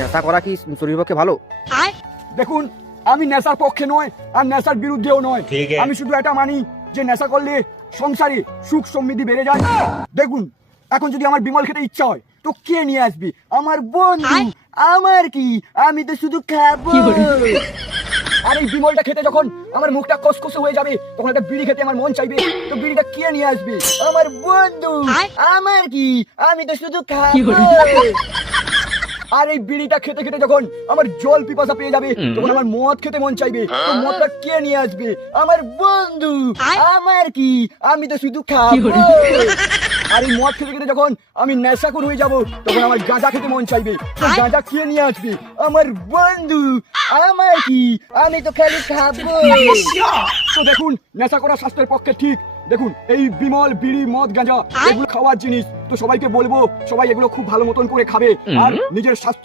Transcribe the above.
নেশা করা কি শরীরের পক্ষে ভালো? দেখুন, আমি নেশার পক্ষে নয় আর নেশার বিরুদ্ধেও নয়। আমি শুধু এটা মানি যে নেশা করলে সংসারে সুখ সমৃদ্ধি বেড়ে যায়। দেখুন, এখন যদি আমার বিমল খেতে ইচ্ছা হয় তো কে নিয়ে আসবি? আমার বন্ধু। আমার কি, আমি তো শুধু খাবো। আর এই বিমলটা খেতে যখন আমার মুখটা কসকসে হয়ে যাবে তখন একটা বিড়ি খেতে আমার মন চাইবে, তো বিড়িটা কে নিয়ে আসবে? আমার বন্ধু। আমার কি, আমি তো শুধু খাবো। আর এই বিড়িটা খেতে খেতে যখন আমার জল পিপাসা পেয়ে যাবে তখন আমার মদ খেতে মন চাইবে, তো মদটা কে নিয়ে আসবে? আমার বন্ধু। আমার কি, আমি তো শুধু খাবো। আর এই মদ খেতে খেতে যখন আমি নেশাখোর হয়ে যাব তখন আমার গাঁজা খেতে মন চাইবে, তো গাঁজা কে নিয়ে আসবে? আমার বন্ধু। আমার কি, আমি তো খালি খাবো। তো দেখুন, নেশা করা স্বাস্থ্যের পক্ষে ঠিক। দেখুন, এই বিমল, বিড়ি, মদ, গাঁজা এগুলো খাওয়ার জিনিস, তো সবাইকে বলবো সবাই এগুলো খুব ভালো মতন করে খাবে আর নিজের স্বাস্থ্য